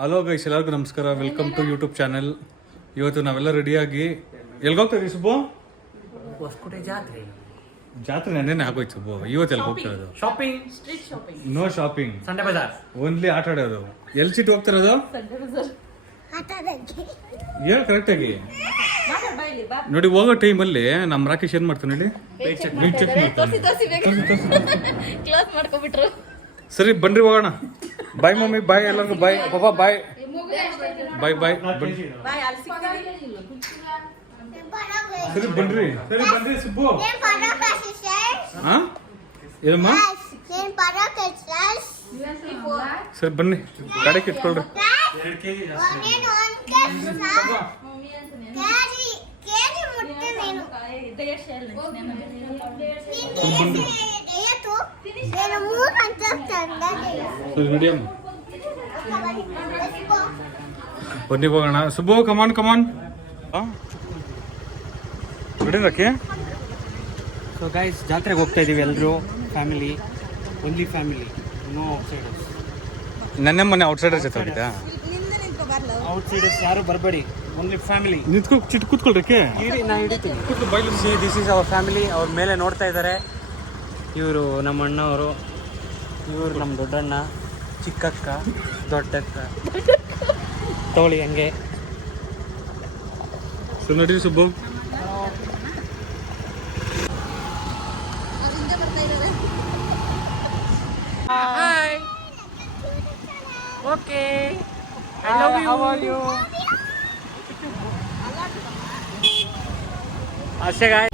Hello guys, ಎಲ್ಲರಿಗೂ ನಮಸ್ಕಾರ. Welcome to YouTube channel. ಇವತ್ತು ನಾವೆಲ್ಲ ರೆಡಿಯಾಗಿ ಎಲ್ಗೋಗ್ತೀವಿ ಸುಬ್ಬು? ಹೊಸಕೋಟೆ ಜಾತ್ರೆ. ಜಾತ್ರೆ ನೆನ್ನೆ ಆಗೋಯ್ತು ಸುಬ್ಬು. ಇವತ್ತು ಎಲ್ಲಿ ಹೋಗ್ತಿರೋದು? Shopping. No shopping, Sunday Bazaar. Only ಆಟ ಆಡೋದು. ಎಲ್ಲಿ ಸಿಟ್ಟು ಹೋಗ್ತಿರೋದು ಹೇಳಿ ಕರೆಕ್ಟಾಗಿ. ನೋಡಿ, ಹೋಗೋ ಟೈಮಲ್ಲಿ ನಮ್ಮ ರಾಕೇಶ್ ಏನ್ ಮಾಡ್ತಾನೆ ಹೇಳಿ? ಸರಿ ಬನ್ರಿ ಹೋಗೋಣ. ಬಾಯ್ ಮಮ್ಮಿ, ಬಾಯ್ ಎಲ್ಲರಿಗೂ ಬಾಯ್. ಪಾಪಾ ಬಾಯ್. ಬಾಯ್ ಬಾಯ್. ಸರಿ ಬನ್ರಿ. ಸರಿ ಬನ್ರಿ ಸುಬ್ಬು. ಹಾ ಏನಮ್ಮ? ಸರಿ ಬನ್ನಿ, ಗಾಡಿಗೆ ಇಟ್ಕೊಳ್ರಿ. ಬನ್ನಿ ಹೋಗೋಣ. Subbu come on come on. ಬಿಡಿರಕ್ಕೆ. ಸೊ ಗೈಸ್, ಜಾತ್ರೆಗೆ ಹೋಗ್ತಾ ಇದೀವಿ ಎಲ್ಲರೂ. Family, only family, no outsiders. ನನ್ನ ಮನೆ ಔಟ್ಸೈಡರ್ ಜೊತೆ ಹೋಗಿದ್ದಾ? ಔಟ್ಸೈಡರ್ಸ್ ಯಾರು ಬರಬೇಡಿ, ಓನ್ಲಿ ಫ್ಯಾಮಿಲಿ. ನಿಂತ್ಕೊ, ಚಿಟ್ಟು ಕೂತ್ಕೊಳ್ರಕ್ಕೆ. ನಾ ಹಿಡಿತೀನಿ. This is our family. ಅವ್ರ ಮೇಲೆ ನೋಡ್ತಾ ಇದ್ದಾರೆ. ಇವರು ನಮ್ಮ ಅಣ್ಣವರು, ಇವರು ನಮ್ಮ ದೊಡ್ಡಣ್ಣ, ಚಿಕ್ಕಕ್ಕ, ದೊಡ್ಡಕ್ಕ. ತಗೊಳ್ಳಿ ಹಂಗೆ. ಸರ್ ನಡೀರಿ Subbu. Hi. Okay. I love you. How are you? ಅಷ್ಟೇ ಗಾಯ್.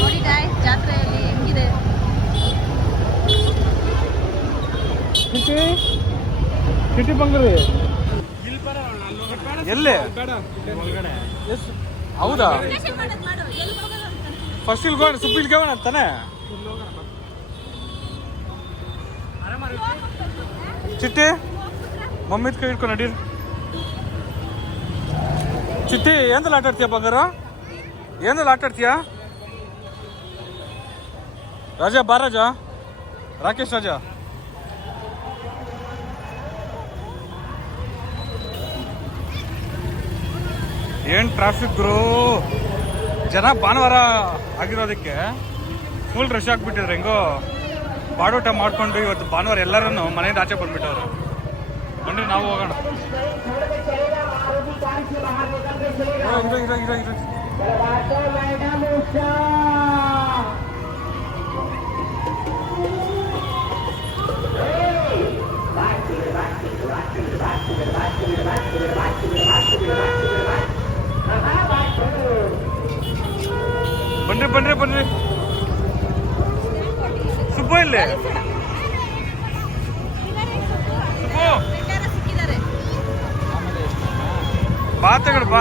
ನೋಡಿ ಗಾಯ್ಸ್, ಜಾತ್ರೆಯಲ್ಲಿ ಹೆಂಗಿದೆ. ಕಿಟಿ ಬಂಗ್ರಿ ಎಲ್ಲಿ? ಹೌದಾ? ಫಸ್ಟ್ ಇಲ್ಲಿ ಹೋಗೋಣ, ಸುಬ್ಬು ಇಲ್ಗೆ ಹೋಗೋಣ ಅಂತಾನೆ. ಚಿಟ್ಟಿ ಮಮ್ಮಿ ಕೈ ಹಿಡ್ಕೊಂಡು ನಡೀರಿ. ಚಿಟ್ಟಿ ಏನಲ್ಲ ಆಟ ಆಡ್ತೀಯ ಬಂಗಾರ? ಏನಲ್ಲ ಆಟ ಆಡ್ತೀಯ? ರಾಜಾ ಬಾ ರಾಜ, ರಾಕೇಶ್ ರಾಜ. ಏನ್ ಟ್ರಾಫಿಕ್ ಗುರು. ಜನ ಭಾನುವಾರ ಆಗಿರೋದಕ್ಕೆ ಫುಲ್ ರಶ್ ಆಗ್ಬಿಟ್ಟಿದ್ರೆ. ಹೆಂಗೋ ಬಾಡೋಟ ಮಾಡ್ಕೊಂಡು ಇವತ್ತು ಭಾನುವಾರ ಎಲ್ಲರನ್ನು ಮನೆಯಿಂದ ಆಚೆ ಬಂದ್ಬಿಟ್ಟವ್ರು. ಬನ್ರಿ ನಾವು ಹೋಗೋಣ. ಬನ್ರಿ ಬನ್ರಿ ಬನ್ರಿ. ಸುಬ್ಬು ಇಲ್ಲಿ. ಬಾ ತಗೊಳ್ಳಿ ಬಾ.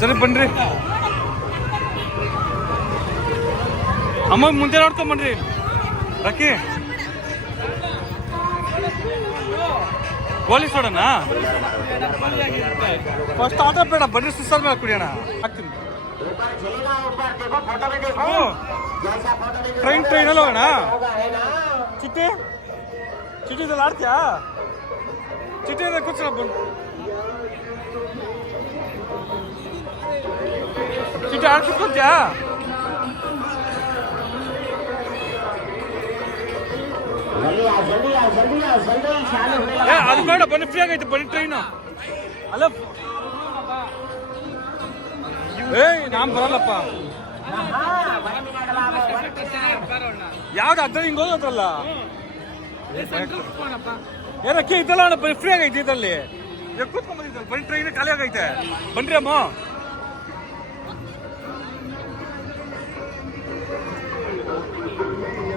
ಸರಿ ಬನ್ರಿ. ಅಮ್ಮ ಮುಂದೆ ನೋಡ್ಕೊಂಡ್ ಬನ್ರಿ. ರಾಕಿ ಗೋಲಿ ಸೋಡನಾ? ಫಸ್ಟ್ ಆಟ ಬೇಡ, ಬನ್ರಿ ಸುಸ್ತಾದ ಮೇಲೆ ಕುಡಿಯೋಣ. ಹಾಕ್ತೀನಿ. ಟ್ರೈನಲ್ಲಿ ಹೋಗೋಣ. ಚಿಟ್ಟಿ ಚಿಟ್ಟಿದಲ್ಲಿ ಆಡ್ತೀಯಾ? ಚಿಟ್ಟಿಯಿಂದ ಕೂರ್ಸೋಣ ಬಂದು. ಚಿಟ್ಟಿ ಆಡ್ಸ್ಕೊತ್ಯಾ? ಅದು ಬೇಡ, ಬನ್ನಿ ಫ್ರೀ ಆಗೈತೆ. ಬನ್ನಿ ಟ್ರೈನು. ಅಲ್ಲ ಏಯ್ ನಾನ್ ಬರಲ್ಲಪ್ಪ. ಯಾವ್ದು ಅದ್ರ ಹಿಂಗ್ ಹೋಗೋದ್ರಲ್ಲ. ಏನಕ್ಕೆ ಇದೆಲ್ಲ ಬನ್ನಿ ಫ್ರೀ ಆಗೈತೆ. ಇದರಲ್ಲಿ ಕೂತ್ಕೊಂಡ್ಬಂದಿದ್ದಲ್ಲ. ಬನ್ನಿ ಟ್ರೈನ್ ಖಾಲಿ ಆಗೈತೆ. ಬನ್ರಿ ಅಮ್ಮ.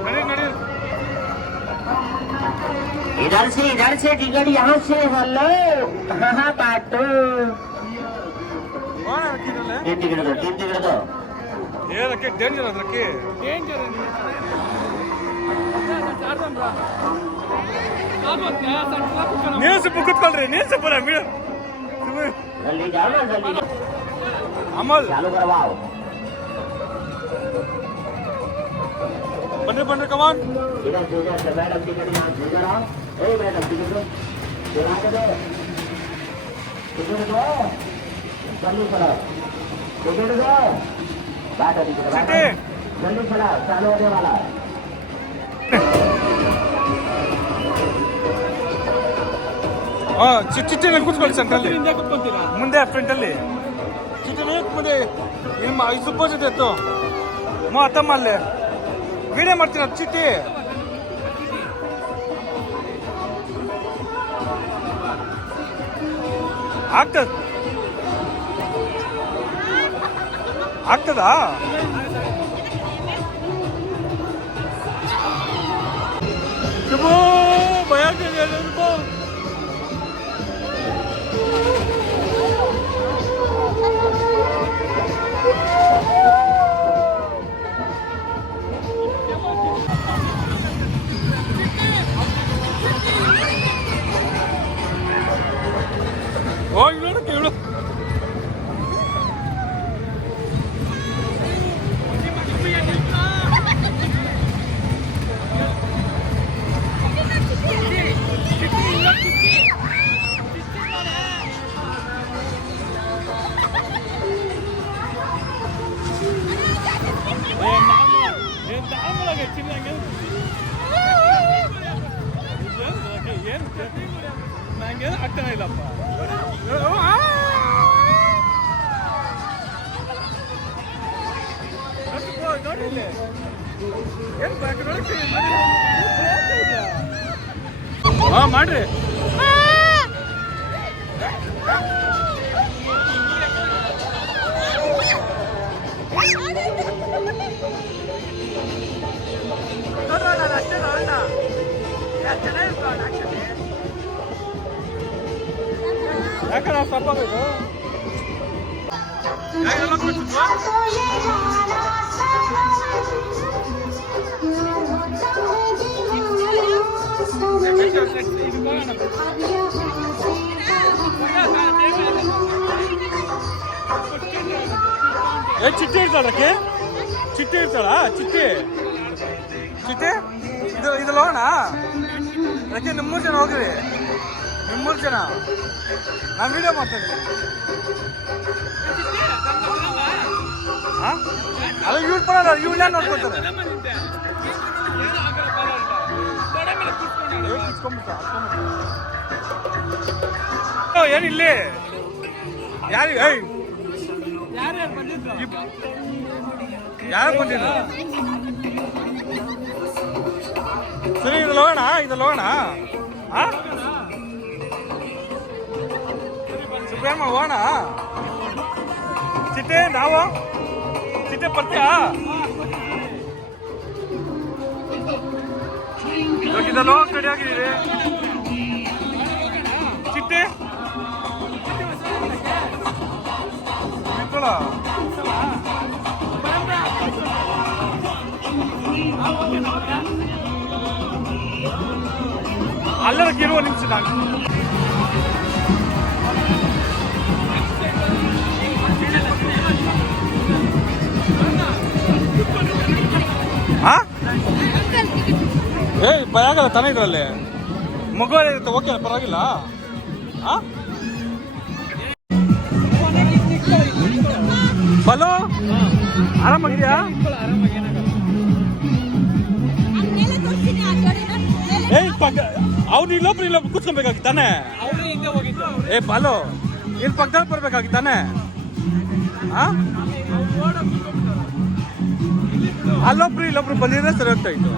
ನಡಿ ನಡಿ. इधर से टिकट यहाँ से बोलो। हाँ बाटो तीन टिकट दो. ಏನಕ್ಕೆ ಡೇಂಜರ್ ಅದಕ್ಕೆ? ನೀವು ಸ್ವಲ್ಪ ಕೂತ್ಕೊಳ್ರಿ. ನೀವು ಸ್ವಲ್ಪ जल्दी जाओ ना, जल्दी ಅಮಲ್ चालू करवाओ. ಬನ್ನಿ ಬನ್ನಿ ಕಮಾನ್. मैडम टिकट यहाँ भेज रहा हूँ. मैडम टिकट दो. टिकट दो. जल्दी चला. टिकट दो. बैठो टिकट. चिट्टी जल्दी चला. चालू होने वाला है. ಚಿಟ್ಟಿನಲ್ಲಿ ಕೂತ್ಕೊಳ್ಳಿ ಸೆಂಟ್ರಲ್ಲಿ ಮುಂದೆ ಫ್ರಂಟಲ್ಲಿ ಚಿಟ್ಟಿನ ಮುಂದೆ ನಿಮ್ಮ ಸೂಪರ್ ಜೊತೆ ಎತ್ತು ಅತ್ತಮ್ಮ ಅಲ್ಲೇ ವಿಡಿಯೋ ಮಾಡ್ತೀರ ಚಿಟ್ಟಿ. ಆಗ್ತದಾ? ಭಯ ಹೋಗಿ ನೋಡು ಕೇಳು. ನಂಗೇನು ಆಗ್ತಾನೆ ಇಲ್ಲಪ್ಪ. ಮಾಡ್ರಿ. ಯಾಕಂದ್ರೆ ತಪ್ಪಾಗೋಯ್ತು. ಚಿಟ್ಟೆ ಇರ್ತಾಳಕ್ಕೆ ಚಿಟ್ಟೆ ಇರ್ತಾಳ ಚಿಟ್ಟೆ ಚಿಟ್ಟೆ ಇದು ಹೋಗೋಣ. ಅದಕ್ಕೆ ನಿಮ್ಮೂರು ಜನ ಹೋಗ್ರಿ. ನಿಮ್ಮೂರು ಜನ ನಾನು ವಿಡಿಯೋ ಮಾಡ್ತೇನೆ. ಅಲ್ಲ ಇವ್ರು ಬರೋಲ್ಲ, ಇವ್ನ ನೋಡ್ಕೊತಾರೆ. ಏನಿಲ್ಲಿ ಯಾರು ಯಾರು ಬಂದಿದ್ರು? ಸರಿ ಇದ್ರಲ್ಲಿ ಹೋಗೋಣ, ಇದ್ರಲ್ಲಿ ಹೋಗೋಣ. ಸುಬ್ರಹ್ಮ ಹೋಗೋಣ. ಚಿಟ್ಟೆ ನಾವು ಚಿಟ್ಟೆ ಬರ್ತೀಯಾ? ಇದೆಲ್ಲ ರೆಡಿ ಆಗಿದ್ದೀರಿ ಚಿಟ್ಟೆ ಅಲ್ಲರಕ್ಕೆ ಇರುವ ನಿಮಿಷ ನಾನು ಭಯ ಆಗಲ್ಲ ತಾನೇ ಇದ್ರಲ್ಲಿ ಮಗು ಇರುತ್ತೆ. ಓಕೆ ಪರವಾಗಿಲ್ಲ. ಬಲೋ ಆರಾಮಾಗಿದ್ಯಾ? ಅವ್ನು ಇಲ್ಲೊಬ್ರು ಕೂತ್ಕೊಬೇಕಾಗಿತ್ತಾನೆ. ಬಾಲು ಇಲ್ಲಿ ಪಕ್ಕದಲ್ಲಿ ಬರ್ಬೇಕಾಗಿತ್ತಾನೆ. ಅಲ್ಲೊಬ್ರು ಇಲ್ಲೊಬ್ರು ಬಂದಿದ್ರೆ ಸರಿ ಹೋಗ್ತಾ ಇತ್ತು.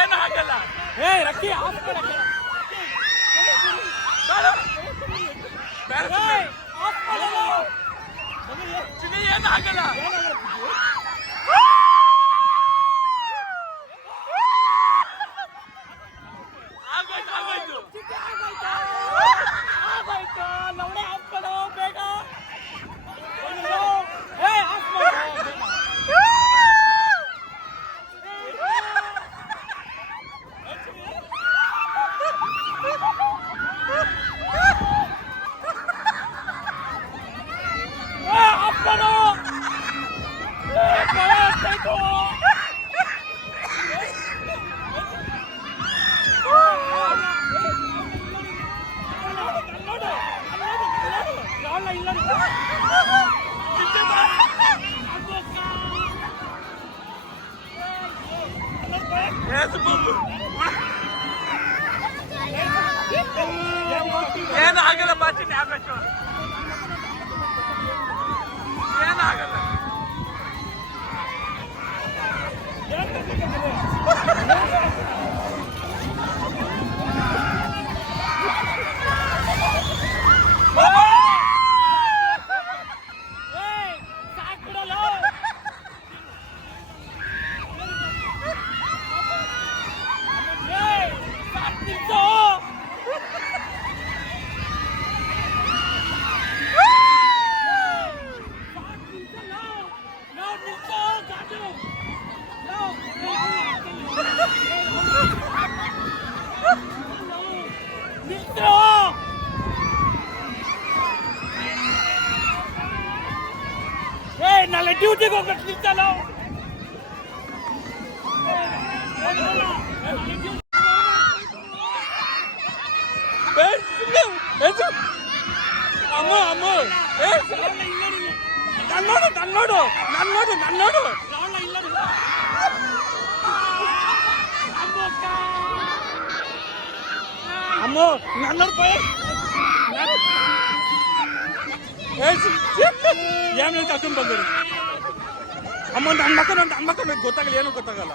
ಏನಾಗಲ್ಲ. ರಕ್ಕಿ ಏನಾಗಲ್ಲ ಬಾಚಿನ ಯಾಕೆ ಏನಾಗಲ್ಲ ನಾಳೆ ಡ್ಯೂಟಿಗೆ ಹೋಗ್ಬೇಕು ನಿಂತಲ್ಲ ಅಮ್ಮ ಅಮ್ಮ ನನ್ನೋಡು ನನ್ನೋಡು ನನ್ನೋಡು ನನ್ನೋಡು ಅಮ್ಮ ನನ್ನೋಡು ಪೈ ಏನು ಕರ್ಕೊಂಡು ಬಂದರು ಅಮ್ಮ ನನ್ನ ಮಕ್ಕಳು ಗೊತ್ತಾಗಲ್ಲ ಏನು ಗೊತ್ತಾಗಲ್ಲ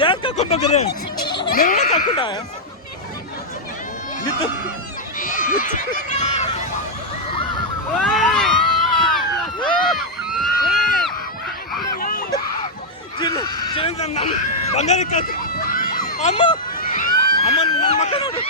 ಯಾರು ಕರ್ಕೊಂಡು ಬಂದ್ರೆ ನೀವೇ ಕರ್ಕೊಂಡ ಬಂಗಾರ ಅಮ್ಮ ಅಮ್ಮ ನನ್ನ ಮಕ್ಕ ನೋಡು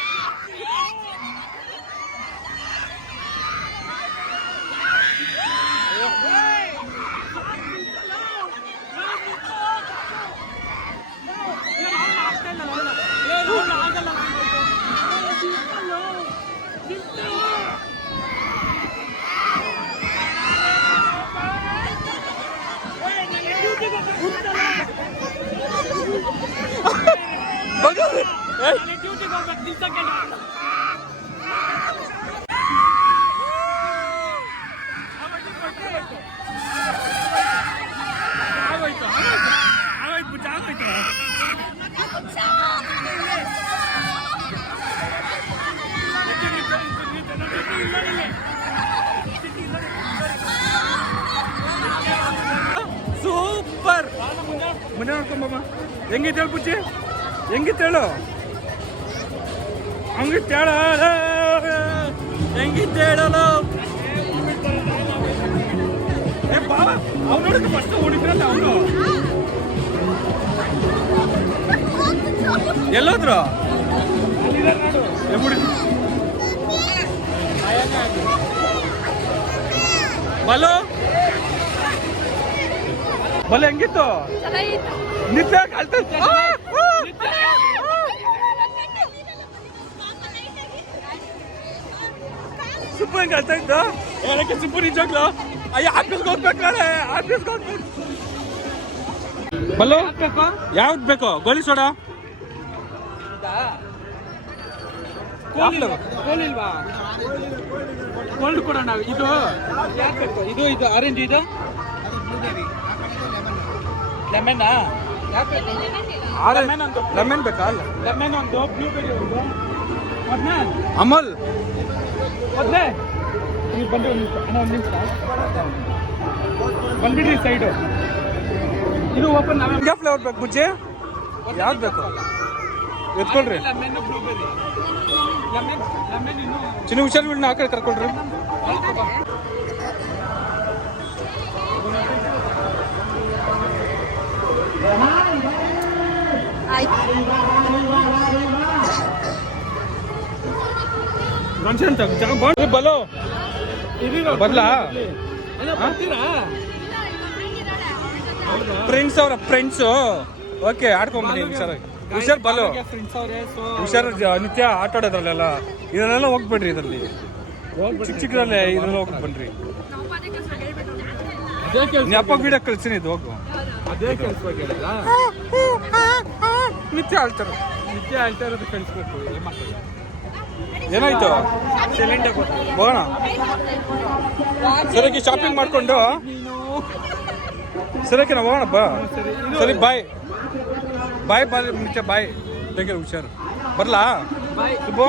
ಸೂಪರ್ ಮುಂದೆ ನೋಡ್ಕೊಂಬಮ್ಮ ಹೆಂಗಿತ್ತು ಹೇಳು ಪೂಜೆ ಹೆಂಗಿತ್ತು ಹೇಳು ಹಂಗಿತ್ತು ಹೇಳ ಹೆಂಗಿತ್ತು ಹೇಳಲು ಏ ಬಾ ಅವ್ನು ನೋಡಿದ್ರೆ ಫಸ್ಟ್ ಓಡಿದ್ರಲ್ಲ ಅವನು ಎಲ್ಲೋದ್ರು ಬಲೋ ಬಲ ಹೆಂಗಿತ್ತು ನಿತ್ಯ ಕಳ್ತ ಸುಬ್ಬ ಹೆಂಗ್ ಕಳ್ತಾ ಇದ್ದ ಏನಕ್ಕೆ ಸುಬ್ಬು ನಿಜವಾಗ್ಲು ಅಯ್ಯ ಆಫೀಸ್ಗೆ ಹೋಗ್ಬೇಕಾರೆ ಆಫೀಸ್ಗೆ ಹೋಗ್ಬೇಕು ಬಲ್ಲೋ ಯಾವ್ದು ಬೇಕು ಗೋಲಿ ಸೋಡಾ ಕೋಲಿಲ್ವಾ ಕೋಲ್ಡ್ ಕೊಡೋಣ ಇದು ಇದು ಇದು ಆರೆಂಜ್ ಇದು ಲೆಮನ್ ಲೆಮನ್ ಬೇಕಾ ಲೆಮನ್ ಒಂದು ಬ್ಲೂಬೆರಿ ಒಂದು ಅಮಲ್ ಅದೇ ನೀವು ಬಂದು ಒಂದು ನಿಮಿಷ ಬಂದ್ಬಿಡ್ರಿ ಸೈಡು ಇದು ಓಪನ್ ಯಾವ ಫ್ಲೇವರ್ ಬೇಕು ಬುಜ್ಜಿ ಯಾವ್ದು ಬೇಕು ಎತ್ಕೊಳ್ರಿ ಚಿನ್ನ ಹುಷಾರು ಬಿಡಿ ಆ ಕಡೆ ಕರ್ಕೊಳ್ರಿ ಬಲೋ ಬರ್ಲಾ ಫ್ರೆಂಡ್ಸ್ ಅವರ ಫ್ರೆಂಡ್ಸು ಓಕೆ ಆಡ್ಕೊಂಡ್ಬನ್ನಿ ಹುಷಾರ್ ಬಲೋ ಹುಷಾರ್ ನಿತ್ಯ ಆಟ ಆಡೋದ್ರಲ್ಲೆಲ್ಲ ಇದನ್ನೆಲ್ಲ ಹೋಗ್ಬೇಡ್ರಿ ಇದರಲ್ಲಿ ಚಿಕ್ಕದ್ರಲ್ಲೇ ಇದೆಲ್ಲ ಹೋಗಿ ಬನ್ರಿ ಅಪ್ಪ ವೀಡಿಯೋ ಕಳ್ಸಿನಿ ಇದು ಹೋಗು ಅದೇ ಕಳಿಸ್ಬೇಕು ನಿತ್ಯ ಹೇಳ್ತಾರೆ ನಿತ್ಯ ಹೇಳ್ತಾ ಇರೋದು ಕಳಿಸ್ಬೇಕು ಏನಾಯ್ತು ಹೋಗೋಣ ಸರಿಯಾಗಿ ಶಾಪಿಂಗ್ ಮಾಡ್ಕೊಂಡು ಸರಿಯಾಗಿ ನಾವು ಹೋಗೋಣ ಬಾ ಸರಿ ಬಾಯ್ ಬಾಯ್ ಬಾಯ್ ಮುಂಚೆ ಬಾಯ್ ಬೇಗ ಹುಷಾರು ಬರ್ಲಾ ಸುಬ್ಬು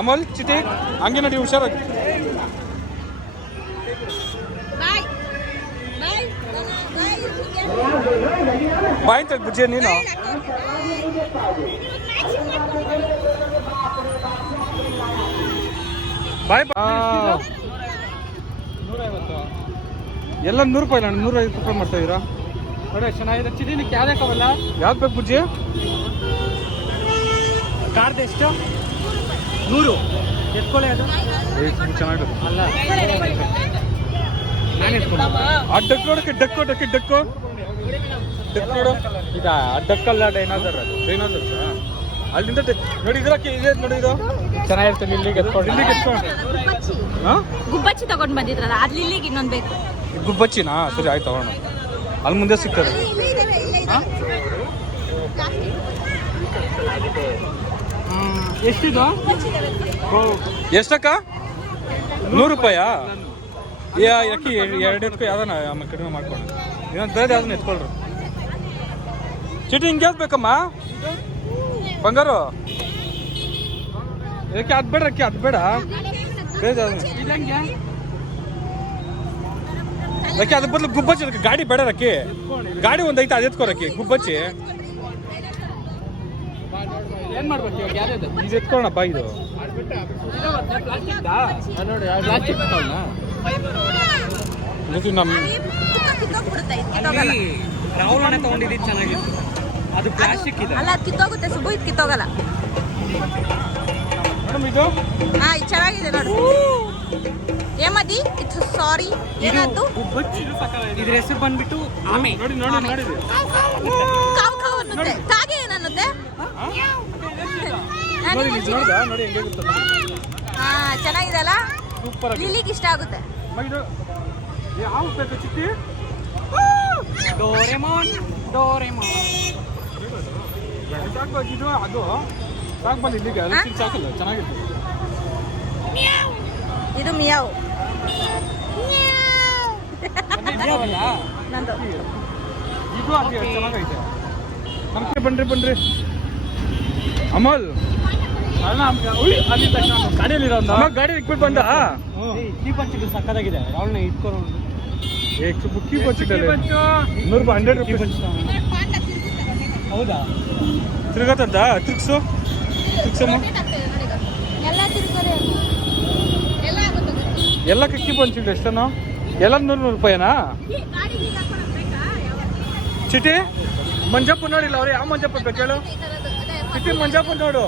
ಅಮಲ್ ಚಿಟಿ ಹಂಗೆ ನೋಡಿ ಹುಷಾರಾಗಿ ಬಾಯ್ ಬಾಯ್ ಬಾಯ್ ತಗ ಬುಜ್ಜಿ ನೀನು ಬಾಯ್ ಎಲ್ಲ 100 ರೂಪಾಯಿ ನಾನು 150 ರೂಪಾಯಿ ಮಾಡ್ತಾ ಇದೀರಾ ನೋಡಿ ಚೆನ್ನಾಗಿದೆ ಚಿಟಿನಿಕ್ ಯಾವ್ದಾಕವಲ್ಲ ಯಾವ್ದು ಬೇಕು ಬುಜ್ಜಿ ಕಾರ್ದು ಎಷ್ಟು 100 ಎತ್ಕೊಳ್ಳಿ ಅದು ಚೆನ್ನಾಗಿದೆ ಅಲ್ಲ ನಾನು ಎತ್ಕೊಂಡು ಆ ಡಕ್ ನೋಡಕ್ಕೆ ಡಕ್ಕು ಡಕ್ಕಿ ಡಕ್ಕು ಡಕ್ ನೋಡು ಈಗ ಆ ಡಕ್ಕಲ್ಲ ಡೈನಾಸರ್ ಅದು ಡೈನಾಸರ್ ಅಲ್ಲಿಂದ ನೋಡಿ ಇದ್ರಕ್ಕೆ ಇದೆ ನೋಡಿ ಇದು ಚೆನ್ನಾಗಿರ್ತದೆ ಇಲ್ಲಿಗೆ ಎತ್ಕೊಂಡು ಇಲ್ಲಿಗೆ ಎತ್ಕೊಂಡು ಹಾಂ ಗುಬ್ಬಚ್ಚಿ ತಗೊಂಡ್ ಬಂದಿದ್ರಲ್ಲ ಅದ್ ಇಲ್ಲಿಗೆ ಇನ್ನೊಂದ್ ಬೇಕು ಗುಬ್ಬಚ್ಚಿನಾ ಸರಿ ಆಯ್ತು ತಗೋಣ ಅಲ್ಲಿ ಮುಂದೆ ಸಿಗ್ತದೆ ಎಷ್ಟಿದು ಎಷ್ಟಕ್ಕ 100 ರೂಪಾಯಾ ಯಾಕೆ ಎರಡು ಎತ್ಕೊ ಯಾವ್ದಾನ ಆಮೇಲೆ ಕಡಿಮೆ ಮಾಡ್ಕೊಂಡು ಇನ್ನೊಂದು ಬೇರೆ ಯಾವ್ದನ್ನ ಎತ್ಕೊಳ್ರಿ ಚೀಟಿ ಹಿಂಗೆ ಯಾವ್ದು ಬೇಕಮ್ಮ ಬಂಗಾರು ಯಾಕೆ ಅದು ಬೇಡ ಅಕ್ಕಿ ಅದು ಬೇಡ ಬೇರೆ ಇದಂಗೆ ಯಾಕೆ ಅದ್ರ ಬದಲು ಗುಬ್ಬಚ್ಚಿ ಅದಕ್ಕೆ ಗಾಡಿ ಬೇಡ ರಕ್ಕಿ ಗಾಡಿ ಒಂದು ಐತೆ ಅದು ಎತ್ಕೊರಕ್ಕಿ ಗುಬ್ಬಚ್ಚಿ ಏನ್ ಮಾಡ್ಬೇಕು ಇವಾಗ ಯಾವ್ದು ಇದು ಎತ್ಕೊಳ್ಳೋಣಪ್ಪ ಇದು ಪ್ಲಾಸ್ಟಿಕ್ ನೋಡಿ ಪ್ಲಾಸ್ಟಿಕ್ ಇದು ನಮ್ಮ ರಾಹುಲ್ ಅಣ್ಣ ತಗೊಂಡಿದ್ದು ಚೆನ್ನಾಗಿತ್ತು ಅದು ಪ್ಲಾಸ್ಟಿಕ್ ಇದೆ ಅಲ್ಲ ಅದ್ ಕಿತ್ತೋಗುತ್ತೆ ಸುಬ್ಬು ಇದು ಕಿತ್ತೋಗಲ್ಲ ಮೇಡಮ್ ಇದು ಹಾ ಇದು ಚೆನ್ನಾಗಿದೆ ನೋಡು ಏಮದಿ ಇದು ಸಾರಿ ಏನಾಯ್ತು ಇದ್ರ ಹೆಸರು ಬಂದ್ಬಿಟ್ಟು ಆಮೆ ನೋಡಿ ನೋಡಿ ನೋಡಿದೆ ಕಾವು ಕಾವು ಅನ್ನುತ್ತೆ ಕಾಗೆ ಏನನ್ನುತ್ತೆ ನೋಡಿ ಇದು ನೋಡ್ದ ನೋಡಿ ಹೆಂಗೆ ಗೊತ್ತಲ್ಲ ಹಾ ಚೆನ್ನಾಗಿದೆ ಅಲ್ಲ ಸೂಪರ್ ಆಗಿ ಲಿಲ್ಲಿಗೆ ಇಷ್ಟ ಆಗುತ್ತೆ ಇದು ಯಾವ ಬೇಕು ಚಿಟ್ಟಿ ಡೋರೆಮೋನ್ ಡೋರೆಮೋನ್ ಸಾಕು ಇದು ಅದು ಸಾಕು ಬಂದು ಇಲ್ಲಿಗೆ ಅದಕ್ಕೆ ಸಾಕಲ್ಲ ಚೆನ್ನಾಗಿತ್ತು ಇದು ಮಿಯಾವ್ ನಂದು ಇದು ಅದು ಚೆನ್ನಾಗೈತೆ ನಮ್ಗೆ ಬನ್ರಿ ಬನ್ರಿ ಅಮಲ್ ಅಲ್ಲ ಅಲ್ಲಿ ಗಾಡಿಯಲ್ಲಿ ಗಾಡಿ ಇಕ್ಬಿಟ್ಟು ಬಂದ ಕೀ ಪಂಚಿಗೆ ಸಕ್ಕದಾಗಿದೆ ರಾಹುಲ್ನ ಇಟ್ಕೊಂಡು ಬುಕ್ಕಿ ಪಂಚಿಟ್ಟಲ್ಲಿ 100 ರೂಪಾಯಿ 100 ರೂಪಾಯಿ ಹೌದಾ ತಿರ್ಗತ್ತಂತ ತಿರ್ಗ್ಸು ತಿರ್ಗ್ಸಮ್ಮ ಎಲ್ಲ ತಿರ್ತಾರೆ ಎಲ್ಲ ಆಗುತ್ತೆ ಎಲ್ಲ ಕಿಕ್ಕಿ ಪಂಚಿಟ್ಟು ಎಷ್ಟನೋ ಎಲ್ಲ 100 ರೂಪಾಯಿನಾ ಚಿಟಿ ಮಂಜಪ್ಪ ನೋಡಿಲ್ಲ ಅವ್ರು ಯಾವ ಮಂಜಪ್ಪ ಬೇಕು ಹೇಳು ಚಿಟಿ ಮಂಜಪ್ಪ ನೋಡು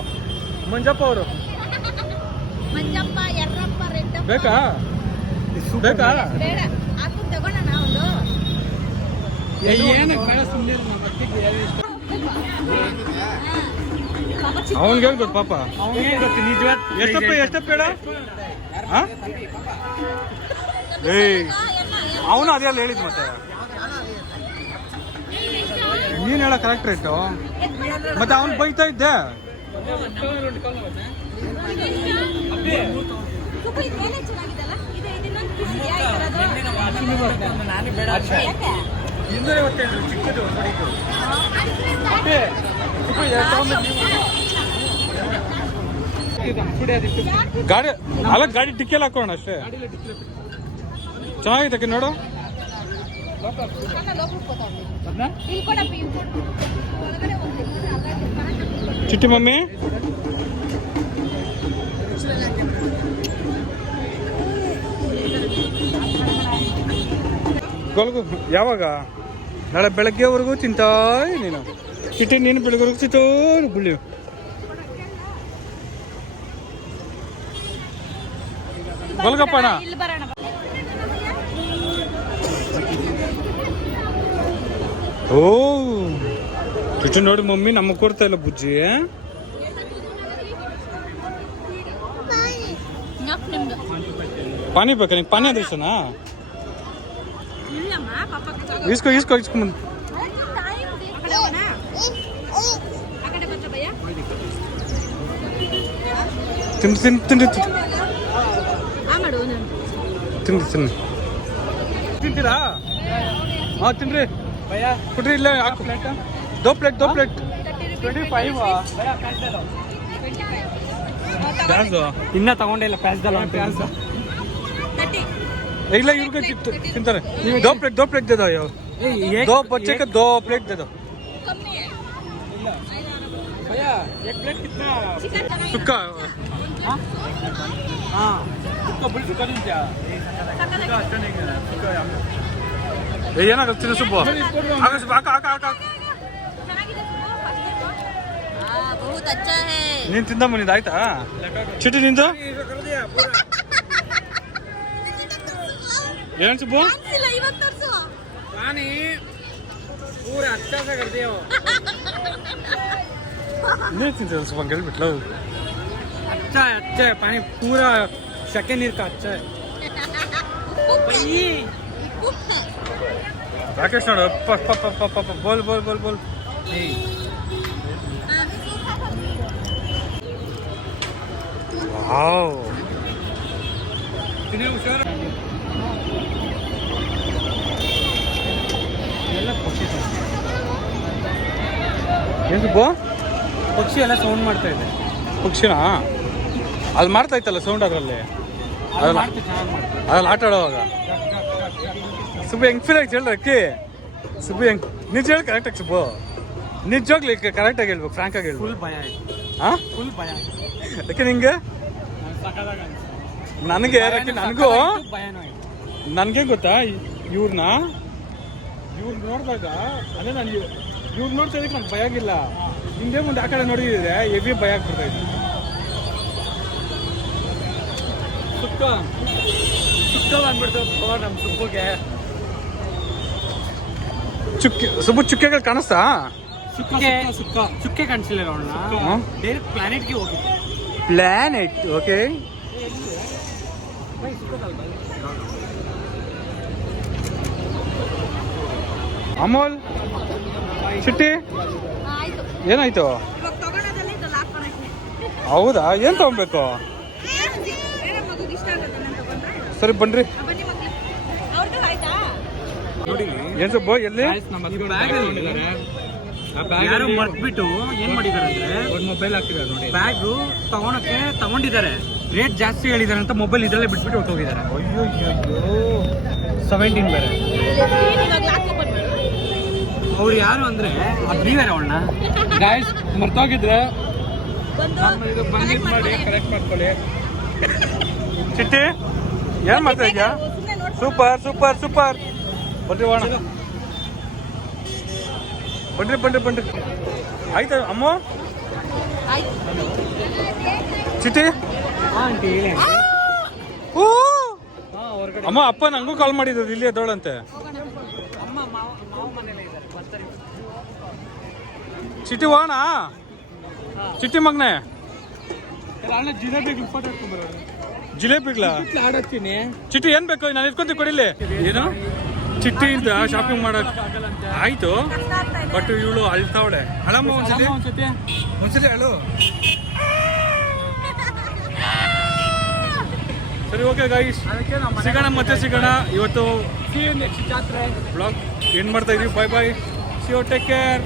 ಮಂಜಪ್ಪ ಅವರು ಮಂಜಪ್ಪ ಎರ್ರಪ್ಪ ರೆಡ್ಡಪ್ಪ ಬೇಕಾ ಬೇಕಾ ಬೇಡ ಹಾಕು ತಗೋಣ ಒಂದು ಏನಕ್ಕೆ ಬೇಡ ಸುಮ್ಮನೆ ಅವನ್ಗೆ ಹೇಳ್ಬೇಕು ಪಾಪ ಅವನಿಗೆ ಗೊತ್ತು ನಿಜವಾದ ಎಷ್ಟಪ್ಪ ಹೇಳ ಏಯ್ ಅವನು ಅದೇ ಅಲ್ಲ ಹೇಳಿದ್ ಮತ್ತೆ ನೀನ್ ಹೇಳ ಕರೆಕ್ಟ್ ರೇಟು ಮತ್ತೆ ಅವ್ನು ಬೈತಾ ಇದ್ದೆ ಚಿಕ್ಕದು ಗಾಡಿ ಅಲ್ಲ ಗಾಡಿ ಟಿಕ್ಕೆಲ್ಲ ಹಾಕೋಣ ಅಷ್ಟೇ ಚೆನ್ನಾಗೈತೆ ನೋಡು ಚಿಟ್ಟಿ ಮಮ್ಮಿ ಗೊಲ್ಗು ಯಾವಾಗ ನಾಳೆ ಬೆಳಗ್ಗೆವರೆಗೂ ತಿಂತಾ ನೀನು ಚಿಟ್ಟಿ ನೀನು ಬೆಳಗ್ಗೆವರೆಗೂ ತಿಂತೋ ಬುಳ್ಳಿ ಗೊಲ್ಗಪ್ಪಣ ಇಲ್ಲಿ ಬರೋಣ ಓ ಚಿಟ್ಟಿ ನೋಡಿ ಮಮ್ಮಿ ನಮಗೆ ಕೊಡ್ತಾ ಇಲ್ಲ ಬುಜ್ಜಿ ನಿಮ್ದು ಪಾನಿ ಬೇಕಾ ನಿಂಗೆ ಪಾನಿ ಅಂದ್ರೆ ಇಷ್ಟನಾ ಇಲ್ಲಮ್ಮ ಪಾಪ ಇಸ್ಕೊ ಇಸ್ಕೊ ಇಸ್ಕೊಂಬಂದು ತಿನ್ರಿ ಆ ಮಾಡು ತಿನ್ನಿ ತಿಂತೀರಾ ಹಾಂ ತಿನ್ರಿ ಕೊಡ್ರಿ ಇಲ್ಲ ಹಾಕು ದೋ ಪ್ಲೇಟ್ 25 ಪ್ಯಾಸು ಇನ್ನ ತಗೊಂಡಿಲ್ಲ ಪ್ಯಾಸ್ದಲ್ಲ ಅಂತ ಇಲ್ಲ ಇವ್ರಿಗೆ ತಿಂತಾರೆ दो प्लेट दे दो यार दो बच्चे के 2 प्लेट दे दो भैया 1 प्लेट कितना सुक्का हाँ उसको बिल सुक्का नहीं क्या ಏನಾಗುತ್ತೆ ಸುಬ್ಬು ಆಗ बहुत अच्छा है ನೀನು ತಿಂದ ಬಂದಿದ್ದು ಆಯ್ತಾ ಚಿಟಿ ನಿಂದು ಏನು ಸುಬ್ಬು ಕಾಣಿಸಿಲ್ಲ ಇವಾಗ ತೋರಿಸು पानी पूरा अच्छा से कर दिया ನೀನು ತಿಂತಿದ್ದ ಸುಬ್ಬ ಹೇಳ್ಬಿಟ್ಲು अच्छा है पानी पूरा शके नीर का अच्छा है ರಾಕೇಶ್ ನೋಡು ಬೋಲ್ ವಾವ್ ಏನು ಸುಬ್ಬು ಪಕ್ಷಿ ಎಲ್ಲ ಸೌಂಡ್ ಮಾಡ್ತಾ ಇದೆ ಪಕ್ಷಿನಾ ಅಲ್ಲಿ ಮಾಡ್ತಾ ಇತ್ತಲ್ಲ ಸೌಂಡ್ ಅದರಲ್ಲಿ ಅದು ಮಾಡ್ತಾ ಚೆನ್ನಾಗಿ ಮಾಡ್ತಾ ಅದ್ರಲ್ಲಿ ಆಟ ಆಡೋವಾಗ ಸುಬ್ಬು ಹೆಂಗ್ ಫೀಲ್ ಆಯ್ತು ಹೇಳ್ರಿ ಅಕ್ಕಿ ಸುಬ್ಬು ಹೆಂಗ್ ನಿಜ ಹೇಳಿ ಕರೆಕ್ಟಾಗಿ ಸುಬ್ಬು ನಿಜವಾಗ್ಲಿ ಕರೆಕ್ಟಾಗಿ ಹೇಳ್ಬೇಕು ಫ್ರಾಂಕಾಗಿ ಹೇಳ್ಬೇಕು ಫುಲ್ ಭಯ ಆಯ್ತು ಹಾಂ ಫುಲ್ ಭಯ ಯಾಕೆ ನಿಂಗೆ ನನಗೆ ನನಗೂ ಭಯನೂ ಆಯ್ತು ನನಗೆ ಗೊತ್ತಾ ಇವ್ರು ನೋಡಿದಾಗ ಅದೇ ನಾನು ಇವ್ರು ನೋಡ್ತಾ ಇದಕ್ಕೆ ನಂಗೆ ಭಯ ಆಗಿಲ್ಲ ಹಿಂದೆ ಮುಂದೆ ಆ ಕಡೆ ನೋಡಿದ್ರೆ ಹೆವಿ ಭಯ ಆಗ್ಬಿಡ್ತಾ ಇತ್ತು ಸುಕ್ಕ ಬಂದ್ಬಿಡ್ತು ನಮ್ಮ ಸುಬ್ಬುಗೆ ಸುಬ್ಬು ಚುಕ್ಕೆಗಳು ಕಾಣಿಸ್ತಾ ಚುಕ್ಕೆ ಕಾಣಿಸಿಲ್ಲ ಅವಳನ್ನ ಡೈರೆಕ್ಟ್ ಪ್ಲಾನೆಟ್ಗೆ ಹೋಗಿತ್ತು ಪ್ಲಾನೆಟ್ ಓಕೆ ಅಮೋಲ್ ಚಿಟ್ಟಿ ಆಯ್ತು ಏನಾಯ್ತು ಇವಾಗ ತಗೊಳೋದಲ್ಲೇ ಇದು ಲಾಕ್ ಮಾಡಕ್ಕೆ ಹೌದಾ ಏನು ತಗೊಬೇಕು ಬೇರೆ ಮಗುಗೆ ಇಷ್ಟ ಆಗುತ್ತೆ ನಾನು ತಗೊಂಡ್ರೆ ಸರಿ ಬನ್ರಿ ಬನ್ನಿ ಮಕ್ಕಳು ಅವ್ರದ್ದು ಆಯ್ತಾ ಏನು ಸುಬ್ಬು ಎಲ್ಲಿ ಯಾರು ಮರ್ತ್ಬಿಟ್ಟು ಏನ್ ಮಾಡಿದಾರೆ ಅಂದ್ರೆ ಒಂದು ಮೊಬೈಲ್ ಹಾಕಿದ್ದಾರೆ ನೋಡಿ ಬ್ಯಾಗು ತಗೊಂಡಿದ್ದಾರೆ ರೇಟ್ ಜಾಸ್ತಿ ಹೇಳಿದಾರೆ ಅಂತ ಮೊಬೈಲ್ ಇದ್ರಲ್ಲೇ ಬಿಟ್ಬಿಟ್ಟು ಹೊಟ್ಟೋಗಿದ್ದಾರೆ ಅಯ್ಯೋ 17 ಬೇರೆ ಇವಾಗ ಲಾಕ್ ಓಪನ್ ಮಾಡು ಅವ್ರು ಯಾರು ಅಂದ್ರೆ ನೀವೇನ ಅವಳನ್ನ ಗಾಯ್ಸ್ ಮರ್ತೋಗಿದ್ರೆ ಬಂದು ಇದು ಬಂದಿದ್ದು ಮಾಡಿ ಕರೆಕ್ಟ್ ಮಾಡ್ಕೊಳ್ಳಿ ಚಿಟ್ಟಿ ಏನು ಮಾಡ್ತಾ ಇದೆಯಾ ಸುಮ್ಮನೆ ನೋಡಿ ಸೂಪರ್ ಬನ್ರಿ ಹೋಣ ಬನ್ರಿ ಆಯ್ತಾ ಅಮ್ಮ ಆಯ್ತು ಚಿಟ್ಟಿ ಆಂಟಿ ಹೇಳಿ ಓ ಹೊರಗಡೆ ಅಮ್ಮ ಅಪ್ಪ ನಂಗೂ ಕಾಲ್ ಮಾಡಿದ್ದು ಇಲ್ಲಿ ಎದ್ದೋಳಂತೆ ಅಮ್ಮ ಮಾವ ಮನೇಲೆ ಇದ್ದಾರೆ ಬರ್ತಾರೆ ಚಿಟ್ಟಿ ಹೋಣ ಚಿಟ್ಟಿ ಮಗನೆ ಜಿಲೇಬಿಗೆ ಫೋಟೋ ಹಾಕೊಂಡ್ಬರೋದು ಜಿಲೇಬಿಗ್ಲಾ ಆಡತ್ತೀನಿ ಚಿಟ್ಟಿ ಏನ್ ಬೇಕು ನಾನು ಇಟ್ಕೊಂತೀವಿ ಕೊಡಿಲಿ ಏನು ಚಿಟ್ಟಿಯಿಂದ ಶಾಪಿಂಗ್ ಮಾಡಕ್ ಆಯ್ತು ಬಟ್ ಇವಳು ಅಳ್ತಾವಳೆ ಅಳಮ್ಮ ಒಂದ್ಸತಿ ಅಳು ಸರಿ ಓಕೆ ಗೈಸ್ ಸಿಗೋಣ ಇವತ್ತು ನೆಕ್ಸ್ಟ್ ಜಾತ್ರೆ ಬ್ಲಾಗ್ ಏನ್ ಮಾಡ್ತಾ ಇದೀವಿ bye see you take care